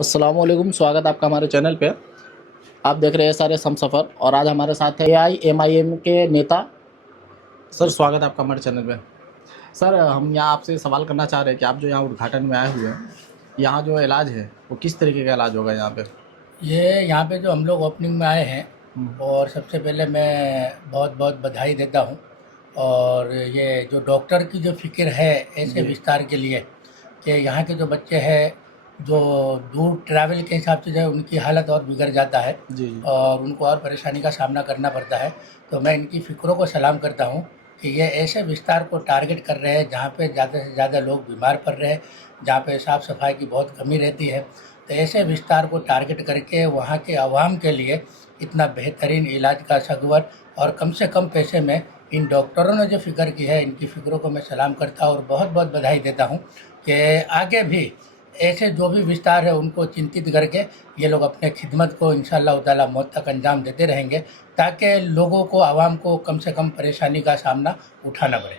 अस्सलाम वालेकुम, स्वागत आपका हमारे चैनल पे। आप देख रहे हैं सारे हम सफ़र और आज हमारे साथ है AIMIM के नेता। सर स्वागत है आपका हमारे चैनल पे। सर हम यहाँ आपसे सवाल करना चाह रहे हैं कि आप जो यहाँ उद्घाटन में आए हुए हैं, यहाँ जो इलाज है वो किस तरीके का इलाज होगा यहाँ पे? ये यहाँ पे जो हम लोग ओपनिंग में आए हैं हम्म, और सबसे पहले मैं बहुत बहुत बधाई देता हूँ। और ये जो डॉक्टर की जो फ़िक्र है ऐसे जी विस्तार के लिए कि यहाँ के जो बच्चे हैं जो दूर ट्रैवल के हिसाब से जो है उनकी हालत और बिगड़ जाता है जी जी। और उनको और परेशानी का सामना करना पड़ता है। तो मैं इनकी फ़िक्रों को सलाम करता हूँ कि ये ऐसे विस्तार को टारगेट कर रहे हैं जहाँ पे ज़्यादा से ज़्यादा लोग बीमार पड़ रहे हैं, जहाँ पे साफ़ सफाई की बहुत कमी रहती है। तो ऐसे विस्तार को टारगेट करके वहाँ के आवाम के लिए इतना बेहतरीन इलाज का सगवर और कम से कम पैसे में इन डॉक्टरों ने जो फ़िक्र की है, इनकी फ़िक्रों को मैं सलाम करता हूँ और बहुत बहुत बधाई देता हूँ कि आगे भी ऐसे जो भी विस्तार है उनको चिंतित करके ये लोग अपने खिदमत को इंशाअल्लाह ताला मौत तक अंजाम देते रहेंगे, ताकि लोगों को, आवाम को कम से कम परेशानी का सामना उठाना पड़े।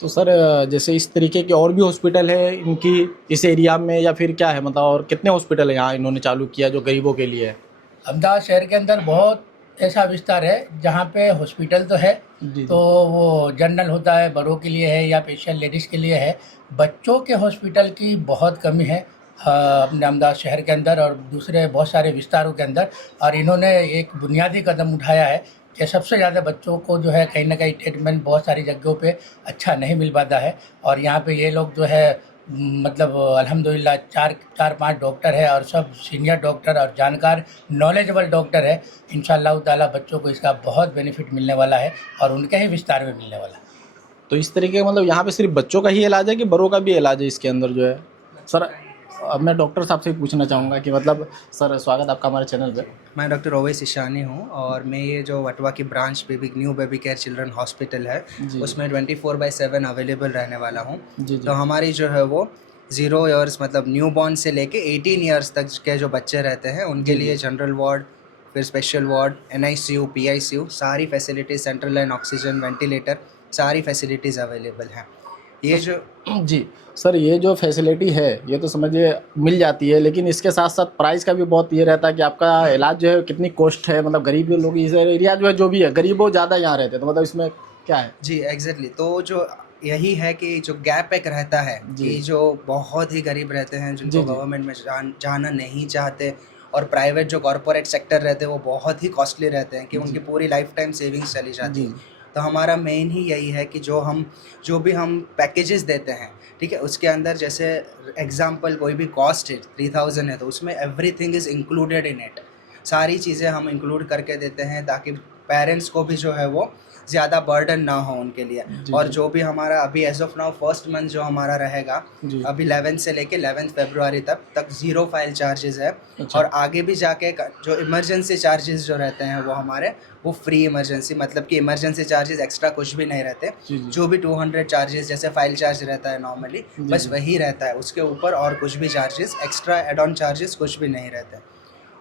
तो सर जैसे इस तरीके के और भी हॉस्पिटल है इनकी इस एरिया में, या फिर क्या है, मतलब और कितने हॉस्पिटल है यहाँ इन्होंने चालू किया जो गरीबों के लिए है? अहमदाबाद शहर के अंदर बहुत ऐसा विस्तार है जहाँ पे हॉस्पिटल तो है, जी तो जी। वो जनरल होता है, बड़ों के लिए है या स्पेशल लेडीज़ के लिए है। बच्चों के हॉस्पिटल की बहुत कमी है अपने अहमदाबाद शहर के अंदर और दूसरे बहुत सारे विस्तारों के अंदर। और इन्होंने एक बुनियादी कदम उठाया है कि सबसे ज़्यादा बच्चों को जो है कहीं ना कहीं ट्रीटमेंट बहुत सारी जगहों पे अच्छा नहीं मिल पाता है। और यहाँ पे ये लोग जो है मतलब अल्हम्दुलिल्लाह चार चार पांच डॉक्टर है और सब सीनियर डॉक्टर और जानकार नॉलेजेबल डॉक्टर है। इंशाअल्लाह ताला बच्चों को इसका बहुत बेनिफिट मिलने वाला है और उनके ही विस्तार में मिलने वाला है। तो इस तरीके का मतलब यहाँ पे सिर्फ बच्चों का ही इलाज है कि बड़ों का भी इलाज है इसके अंदर जो है? सर अब मैं डॉक्टर साहब से पूछना चाहूँगा कि मतलब सर स्वागत आपका हमारे चैनल पे। मैं डॉक्टर ओवैस ईशानी हूँ और मैं ये जो वटवा की branch new baby care children hospital है जी उसमें 24/7 अवेलेबल रहने वाला हूँ। जी तो जी। हमारी जो है वो 0 ईयर्स मतलब न्यू बॉर्न से लेके 18 ईयर्स तक के जो बच्चे रहते हैं उनके जी जी। लिए जनरल वार्ड, फिर स्पेशल वार्ड, NICU, PICU सारी facilities, central line oxygen, ventilator सारी फैसिलिटीज़ अवेलेबल हैं। ये जो जी सर, ये जो फैसिलिटी है ये तो समझिए मिल जाती है, लेकिन इसके साथ साथ प्राइस का भी बहुत ये रहता है कि आपका इलाज जो है कितनी कॉस्ट है, मतलब गरीब लोग इस एरिया जो है जो भी है गरीबों ज़्यादा यहाँ रहते हैं, तो मतलब इसमें क्या है? जी एग्जैक्टली तो जो यही है कि जो गैप एक रहता है जी कि जो बहुत ही गरीब रहते हैं जी जिनको जी। गवर्नमेंट में जाना नहीं चाहते और प्राइवेट जो कॉरपोरेट सेक्टर रहते हैं वो बहुत ही कॉस्टली रहते हैं कि जी उनकी पूरी लाइफ टाइम सेविंग्स चली जाती जी। है। तो हमारा मेन ही यही है कि जो भी हम पैकेजेस देते हैं, ठीक है, उसके अंदर जैसे एग्जांपल कोई भी कॉस्ट है 3000 है तो उसमें everything is included in it. सारी चीज़ें हम इंक्लूड करके देते हैं ताकि पेरेंट्स को भी जो है वो ज़्यादा बर्डन ना हो उनके लिए। जी और जी। जो भी हमारा अभी as of now first month जो हमारा रहेगा जी। अभी 11 से लेके 11 फरवरी तक 0 फाइल चार्जेस है। अच्छा। और आगे भी जाके जो इमरजेंसी चार्जेस जो रहते हैं वो हमारे वो फ्री इमरजेंसी, मतलब कि इमरजेंसी चार्जेस एक्स्ट्रा कुछ भी नहीं रहते। जी जी। जो भी 200 चार्जेस जैसे फाइल चार्ज रहता है नॉर्मली जी बस जी। वही रहता है, उसके ऊपर और कुछ भी charges extra add on charges कुछ भी नहीं रहते।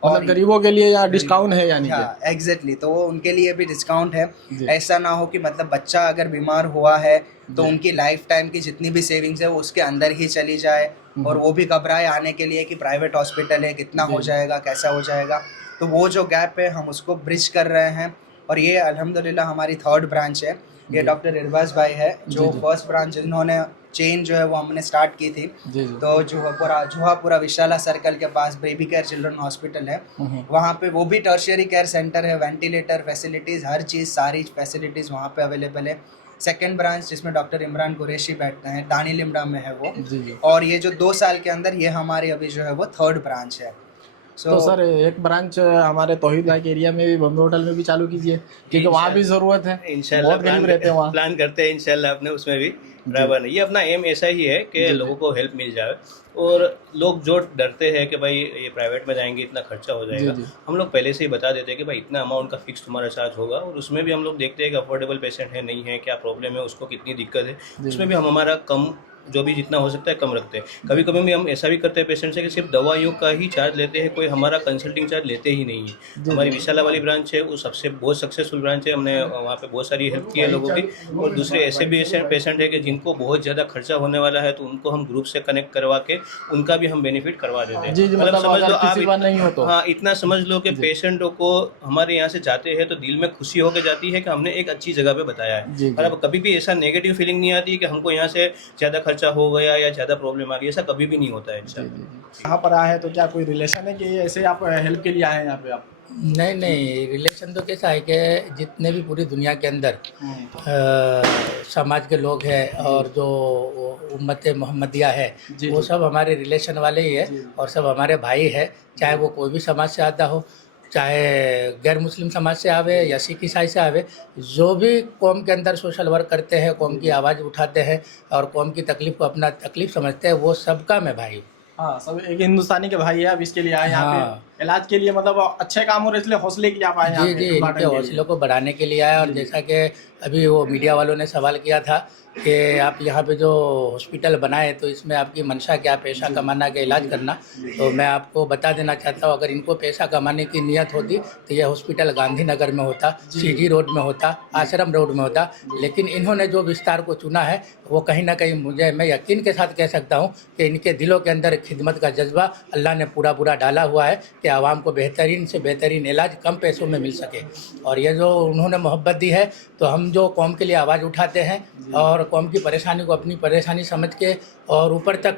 मतलब और गरीबों के लिए यहाँ डिस्काउंट है यानी कि? हाँ एग्जैक्टली तो वो उनके लिए भी डिस्काउंट है। जी ऐसा ना हो कि मतलब बच्चा अगर बीमार हुआ है तो जी। उनकी लाइफ टाइम की जितनी भी सेविंग्स है वो उसके अंदर ही चली जाए और वो भी घबराए आने के लिए कि प्राइवेट हॉस्पिटल है कितना जी हो जी। जाएगा कैसा हो जाएगा। तो वो जो गैप है हम उसको ब्रिज कर रहे हैं। और ये अल्हम्दुलिल्लाह हमारी थर्ड ब्रांच है। ये जी डॉक्टर इरबाज भाई है जी जो जी। फर्स्ट ब्रांच जिन्होंने चेन जो है वो हमने स्टार्ट की थी। जी जी। तो जुहापुरा विशाला सर्कल के पास बेबी केयर चिल्ड्रन हॉस्पिटल है, हम्म। वहाँ पे वो भी टर्शियरी केयर सेंटर है, वेंटिलेटर फैसिलिटीज़ हर चीज़ सारी फैसिलिटीज़ वहाँ पे अवेलेबल है। सेकंड ब्रांच जिसमें डॉक्टर इमरान कुरैशी बैठते हैं दानी लिमड़ा में है वो। जी जी। और ये जो 2 साल के अंदर ये हमारी अभी जो है वो थर्ड ब्रांच है। सो तो सर एक ब्रांच हमारे तौहीद भाई के एरिया में भी, बम्बे होटल में भी चालू कीजिए, क्योंकि वहाँ भी ज़रूरत है, इंशाल्लाह बहुत गरीब रहते हैं वहाँ। प्लान करते हैं इंशाल्लाह अपने उसमें भी जी बराबर नहीं। ये अपना एम ऐसा ही है कि जी लोगों जी। को हेल्प मिल जाए। और लोग जो डरते हैं कि भाई ये प्राइवेट में जाएंगे इतना खर्चा हो जी जाएगा, जी। हम लोग पहले से ही बता देते हैं कि भाई इतना अमाउंट का फिक्स तुम्हारा चार्ज होगा। और उसमें भी हम लोग देखते हैं कि अफोर्डेबल पेशेंट है नहीं है, क्या प्रॉब्लम है, उसको कितनी दिक्कत है, जी उसमें जी। भी हम हमारा कम जो भी जितना हो सकता है कम रखते हैं। कभी कभी भी हम ऐसा भी करते हैं पेशेंट से कि सिर्फ दवाइयों का ही चार्ज लेते हैं, कोई हमारा कंसल्टिंग चार्ज लेते ही नहीं है। हमारी विशाला वाली ब्रांच है, वो सबसे बहुत सक्सेसफुल ब्रांच है, हमने वहाँ पे बहुत सारी हेल्प की है लोगों की। और दूसरे ऐसे भी ऐसे पेशेंट है कि जिनको बहुत ज़्यादा खर्चा होने वाला है, तो उनको हम ग्रुप से कनेक्ट करवा के उनका भी हम बेनिफिट करवा देते हैं। जी जी, मतलब समझ अगर लो आप किसी बार नहीं हो तो हाँ, इतना समझ लो कि पेशेंटों को हमारे यहाँ से जाते हैं तो दिल में खुशी होकर जाती है कि हमने एक अच्छी जगह पे बताया है। जी, और अब कभी भी ऐसा नेगेटिव फीलिंग नहीं आती कि हमको यहाँ से ज़्यादा खर्चा हो गया या ज़्यादा प्रॉब्लम आ गई, ऐसा कभी भी नहीं होता है। अच्छा, यहाँ पर आए हैं तो क्या कोई रिलेशन है कि ऐसे आप हेल्प के लिए आए हैं यहाँ पे आप? नहीं नहीं, रिलेशन तो कैसा है कि जितने भी पूरी दुनिया के अंदर समाज के लोग हैं और जो उम्मत मोहम्मदिया है, जी, वो जी। सब हमारे रिलेशन वाले ही है और सब हमारे भाई है, चाहे वो कोई भी समाज से आता हो, चाहे गैर मुस्लिम समाज से आवे या सिख ईसाई से आवे। जो भी कौम के अंदर सोशल वर्क करते हैं, कौम की आवाज़ उठाते हैं और कौम की तकलीफ़ को अपना तकलीफ़ समझते हैं, वो सबका मैं भाई हूँ। हाँ, सब एक हिंदुस्तानी के भाई है, अब इसके लिए आए यहाँ हाँ। पे इलाज के लिए, मतलब अच्छे काम हो रहे इसलिए हौसले के लिए आप आए यहाँ जी पे जी, इनके उद्घाटन के लिए। हौसलों को बढ़ाने के लिए आया। और जैसा कि अभी वो मीडिया वालों ने सवाल किया था कि आप यहाँ पे जो हॉस्पिटल बनाए तो इसमें आपकी मंशा क्या, पैसा कमाना के इलाज करना, तो मैं आपको बता देना चाहता हूँ, अगर इनको पैसा कमाने की नियत होती तो यह हॉस्पिटल गांधीनगर में होता, सीजी रोड में होता, आश्रम रोड में होता। लेकिन इन्होंने जो विस्तार को चुना है वो कहीं ना कहीं, मुझे मैं यकीन के साथ कह सकता हूँ कि इनके दिलों के अंदर खिदमत का जज्बा अल्लाह ने पूरा पूरा डाला हुआ है कि आवाम को बेहतरीन से बेहतरीन इलाज कम पैसों में मिल सके। और ये जो उन्होंने मोहब्बत दी है, तो हम जो कौम के लिए आवाज़ उठाते हैं और कौम की परेशानी को अपनी परेशानी समझ के और ऊपर तक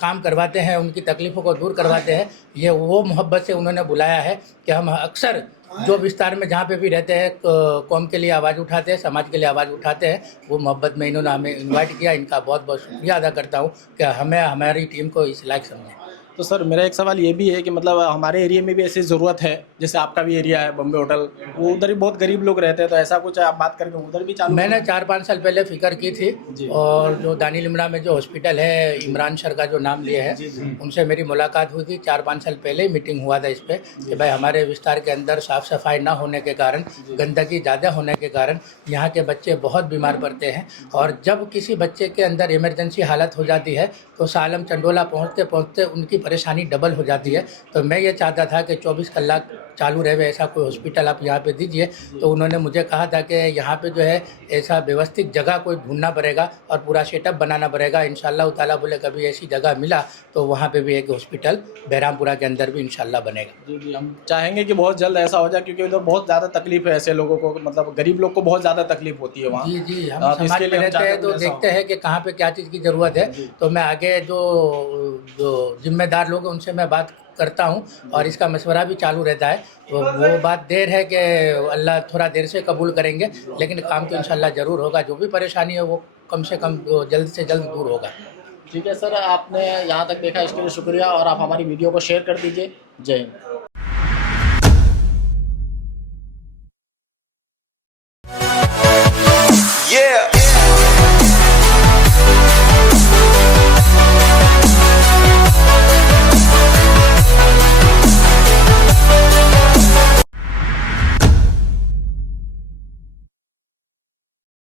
काम करवाते हैं, उनकी तकलीफ़ों को दूर करवाते हैं, ये वो मोहब्बत से उन्होंने बुलाया है कि हम अक्सर जो विस्तार में जहाँ पे भी रहते हैं कौम के लिए आवाज़ उठाते हैं, समाज के लिए आवाज़ उठाते हैं, वो मोहब्बत में इन्होंने हमें इनवाइट किया। इनका बहुत बहुत शुक्रिया अदा करता हूँ कि हमें हमारी टीम को इस लायक समझें। तो सर मेरा एक सवाल ये भी है कि मतलब हमारे एरिया में भी ऐसी ज़रूरत है, जैसे आपका भी एरिया है बॉम्बे होटल, वो उधर भी बहुत गरीब लोग रहते हैं, तो ऐसा कुछ आप बात करके उधर भी चालू? मैंने 4-5 साल पहले फ़िक्र की थी जी। और जो दानिल इमरा में जो हॉस्पिटल है, इमरान सर का जो नाम लिए है, उनसे मेरी मुलाकात हुई थी 4-5 साल पहले ही मीटिंग हुआ था इस पे कि भाई हमारे विस्तार के अंदर साफ़ सफाई ना होने के कारण, गंदगी ज़्यादा होने के कारण यहाँ के बच्चे बहुत बीमार पड़ते हैं। और जब किसी बच्चे के अंदर इमरजेंसी हालत हो जाती है तो सालम चंडोला पहुँचते पहुँचते उनकी परेशानी डबल हो जाती है। तो मैं ये चाहता था कि 24 कलाक चालू रहे ऐसा कोई हॉस्पिटल आप यहाँ पे दीजिए। तो उन्होंने मुझे कहा था कि यहाँ पे जो है ऐसा व्यवस्थित जगह कोई ढूंढना पड़ेगा और पूरा सेटअप बनाना पड़ेगा। इंशाल्लाह ताला बोले कभी ऐसी जगह मिला तो वहाँ पे भी एक हॉस्पिटल बहरामपुरा के अंदर भी इंशाल्लाह बनेगा। जी जी, हम चाहेंगे कि बहुत जल्द ऐसा हो जाए, क्योंकि उधर बहुत ज़्यादा तकलीफ है ऐसे लोगों को, मतलब गरीब लोग को बहुत ज़्यादा तकलीफ होती है वहाँ। जी जी, हम तो समाज इसके में लिए हम रहते चाहते हैं तो ऐसा हो। देखते हैं कि कहाँ पे क्या चीज़ की ज़रूरत है। तो मैं आगे जो जिम्मेदार लोग हैं उनसे मैं बात करता हूँ और इसका मशवरा भी चालू रहता है। तो वो बात देर है कि अल्लाह थोड़ा देर से कबूल करेंगे, लेकिन काम तो इंशाल्लाह ज़रूर होगा। जो भी परेशानी है वो कम से कम जल्द से जल्द दूर होगा। ठीक है सर, आपने यहाँ तक देखा इसके लिए शुक्रिया, और आप हमारी वीडियो को शेयर कर दीजिए। जय हिंद।